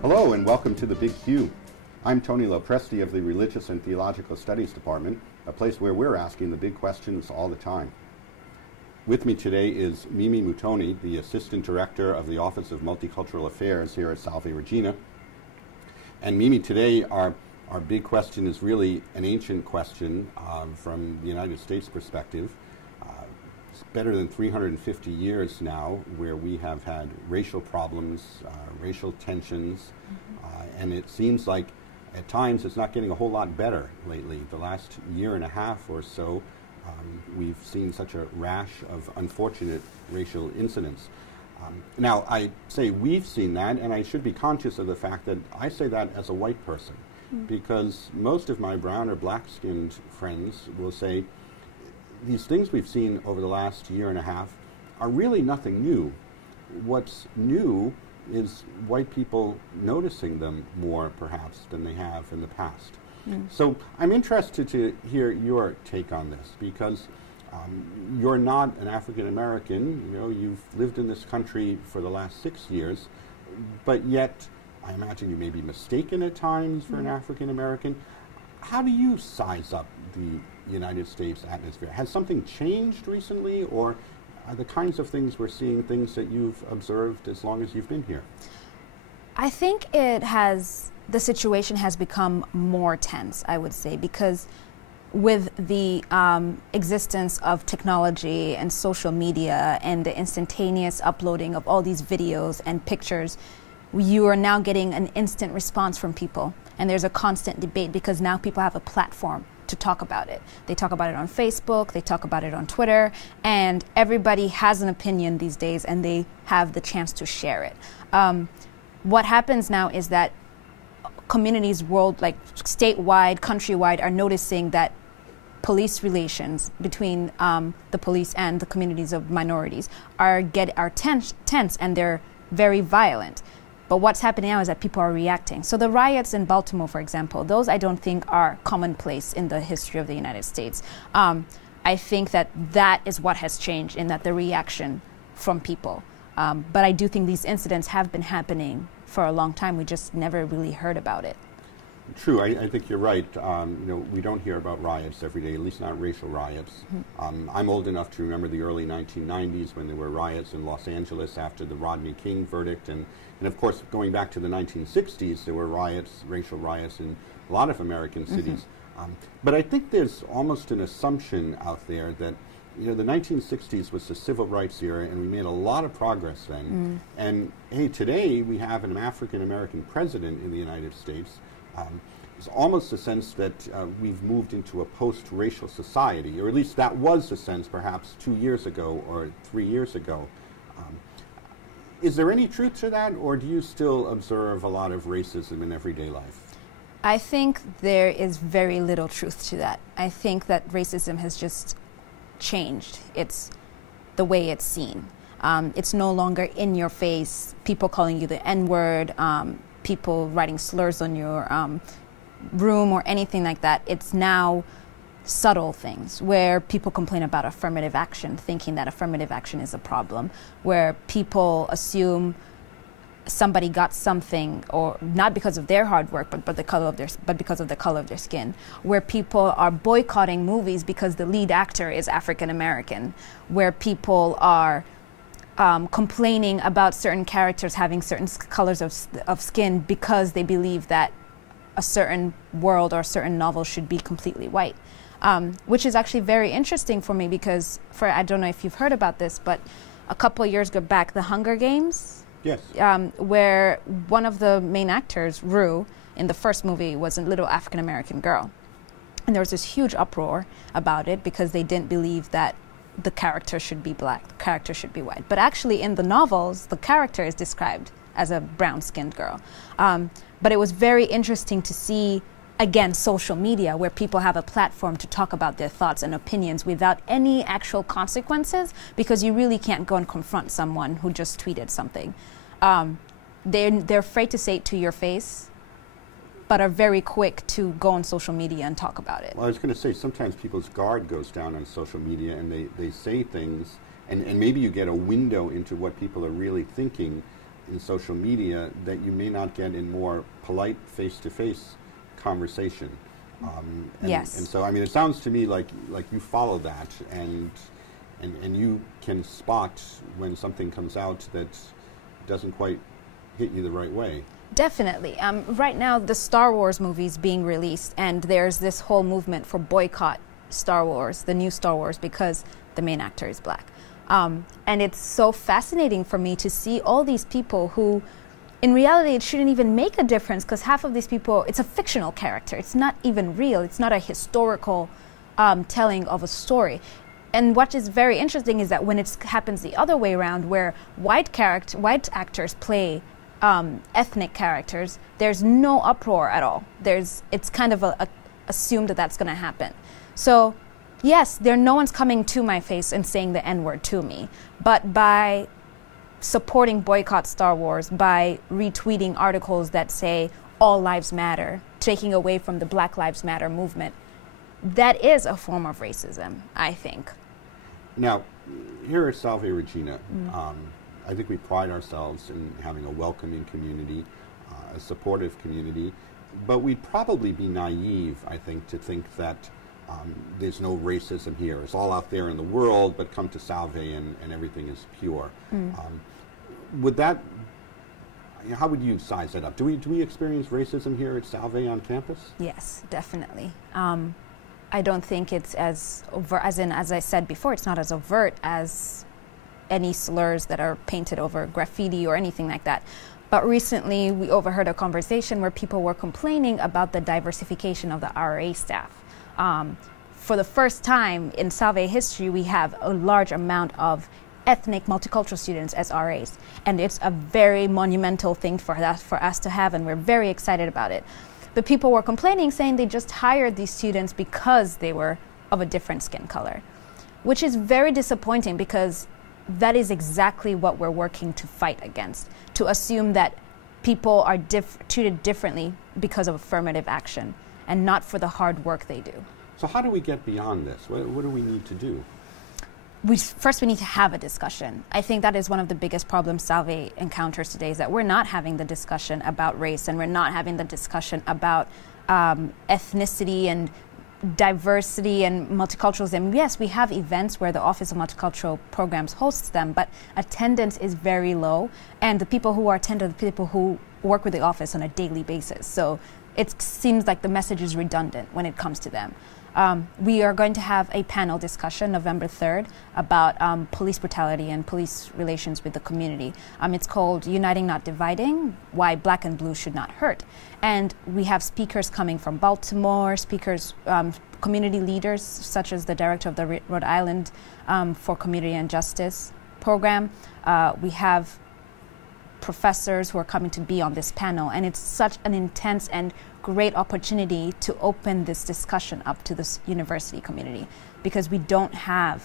Hello and welcome to The Big Q. I'm Tony LoPresti of the Religious and Theological Studies Department, a place where we're asking the big questions all the time. With me today is Mimi Mutoni, the Assistant Director of the Office of Multicultural Affairs here at Salve Regina. And Mimi, today our big question is really an ancient question from the United States perspective. It's better than 350 years now where we have had racial problems, racial tensions, and it seems like at times it's not getting a whole lot better lately. The last year and a half or so, we've seen such a rash of unfortunate racial incidents. Now, I say we've seen that, and I should be conscious of the fact that I say that as a white person, because most of my brown or black-skinned friends will say, these things we've seen over the last year and a half are really nothing new. What's new is white people noticing them more, perhaps, than they have in the past. So I'm interested to hear your take on this, because you're not an African American. You know, you've lived in this country for the last 6 years, but yet I imagine you may be mistaken at times for an African American. How do you size up the United States atmosphere? Has something changed recently, or are the kinds of things we're seeing things that you've observed as long as you've been here? I think the situation has become more tense, I would say, because with the existence of technology and social media and the instantaneous uploading of all these videos and pictures, you are now getting an instant response from people. And there's a constant debate because now people have a platform to talk about it. They talk about it on Facebook, they talk about it on Twitter, and everybody has an opinion these days and they have the chance to share it. What happens now is that communities like statewide, countrywide, are noticing that police relations between the police and the communities of minorities are tense and they're very violent. But what's happening now is that people are reacting. So the riots in Baltimore, for example, those I don't think are commonplace in the history of the United States. I think that is what has changed, in that the reaction from people. But I do think these incidents have been happening for a long time. We just never really heard about it. True, I think you're right. You know, we don't hear about riots every day, at least not racial riots. I'm old enough to remember the early 1990s when there were riots in Los Angeles after the Rodney King verdict, and of course, going back to the 1960s, there were riots, racial riots in a lot of American cities. But I think there's almost an assumption out there that, you know, the 1960s was the civil rights era, and we made a lot of progress then. And hey, today we have an African American president in the United States. It's almost a sense that we've moved into a post-racial society, or at least that was the sense perhaps 2 years ago or 3 years ago. Is there any truth to that, or do you still observe a lot of racism in everyday life? I think there is very little truth to that. I think that racism has just changed. It's the way it's seen. It's no longer in your face, people calling you the N-word, people writing slurs on your room or anything like that. It's now subtle things where people complain about affirmative action, thinking that affirmative action is a problem, where people assume somebody got something, or not because of their hard work, but because of the color of their skin, where people are boycotting movies because the lead actor is African American, where people are complaining about certain characters having certain colors of skin because they believe that a certain world or a certain novel should be completely white. Which is actually very interesting for me because, I don't know if you've heard about this, but a couple of years back, the Hunger Games, yes, where one of the main actors, Rue, in the first movie was a little African American girl. And there was this huge uproar about it because they didn't believe that the character should be black, the character should be white. But actually in the novels, the character is described as a brown-skinned girl. But it was very interesting to see, again, social media, where people have a platform to talk about their thoughts and opinions without any actual consequences, because you really can't go and confront someone who just tweeted something. They're afraid to say it to your face, but are very quick to go on social media and talk about it. Well, I was going to say, sometimes people's guard goes down on social media and they say things, and maybe you get a window into what people are really thinking. in social media that you may not get in more polite face-to-face conversation. Yes. And so, I mean, it sounds to me like you follow that, and you can spot when something comes out that doesn't quite hit you the right way. Definitely. Right now, the Star Wars movie is being released, and there's this whole movement for boycott Star Wars, the new Star Wars, because the main actor is black. And it's so fascinating for me to see all these people who, in reality, it shouldn't even make a difference, because half of these people, it's a fictional character. It's not even real. It's not a historical telling of a story. And what is very interesting is that when it happens the other way around, where white actors play ethnic characters, there's no uproar at all. It's kind of assumed that that's going to happen. So, yes, no one's coming to my face and saying the N-word to me, but by supporting boycott Star Wars, by retweeting articles that say all lives matter, taking away from the Black Lives Matter movement, that is a form of racism, I think. Now, here at Salve Regina, I think we pride ourselves in having a welcoming community, a supportive community, but we'd probably be naive, I think, to think that there's no racism here. It's all out there in the world, but come to Salve and everything is pure. Would that, how would you size that up? Do we experience racism here at Salve on campus? Yes, definitely. I don't think it's as overt, as I said before, it's not as overt as any slurs that are painted over graffiti or anything like that. But recently we overheard a conversation where people were complaining about the diversification of the RA staff. For the first time in Salve history, we have a large amount of ethnic multicultural students as RAs. And it's a very monumental thing for us to have, and we're very excited about it. But people were complaining, saying they just hired these students because they were of a different skin color, which is very disappointing, because that is exactly what we're working to fight against, to assume that people are treated differently because of affirmative action and not for the hard work they do. So how do we get beyond this? What do we need to do? First, we need to have a discussion. I think that is one of the biggest problems Salve encounters today, is that we're not having the discussion about race, and we're not having the discussion about ethnicity and diversity and multiculturalism. Yes, we have events where the Office of Multicultural Programs hosts them, but attendance is very low, and the people who are attended are the people who work with the office on a daily basis. So it seems like the message is redundant when it comes to them. We are going to have a panel discussion November 3rd about police brutality and police relations with the community. It's called Uniting Not Dividing, Why Black and Blue Should Not Hurt. And we have speakers coming from Baltimore, community leaders such as the director of the Rhode Island for Community and Justice program. We have professors who are coming to be on this panel, and it's such an intense and great opportunity to open this discussion up to this university community, because we don't have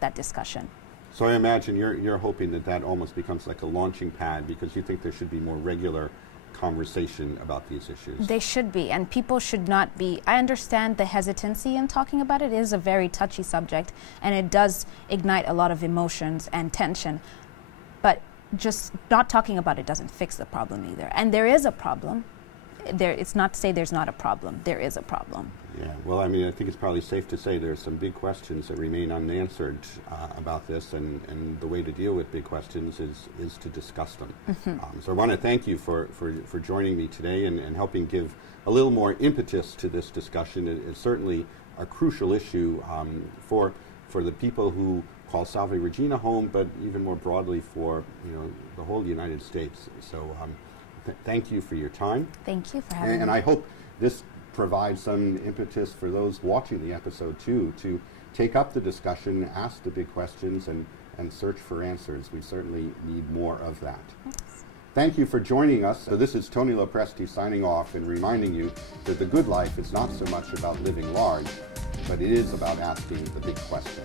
that discussion. So I imagine you're hoping that almost becomes like a launching pad, because you think there should be more regular conversation about these issues. They should be, and people should not be. I understand the hesitancy in talking about it. It is a very touchy subject, and it does ignite a lot of emotions and tension, but just not talking about it doesn't fix the problem either. And there is a problem. It's not to say there's not a problem. There is a problem. Yeah, well, I mean, I think it's probably safe to say there's some big questions that remain unanswered about this, and the way to deal with big questions is to discuss them. So I want to thank you for joining me today and helping give a little more impetus to this discussion. It's certainly a crucial issue for the people who call Salve Regina home, but even more broadly for the whole United States. So thank you for your time. Thank you for having me. And I hope this provides some impetus for those watching the episode too, to take up the discussion, ask the big questions, and search for answers. We certainly need more of that. Yes. Thank you for joining us. So this is Tony LoPresti signing off and reminding you that the good life is not so much about living large, but it is about asking the big question.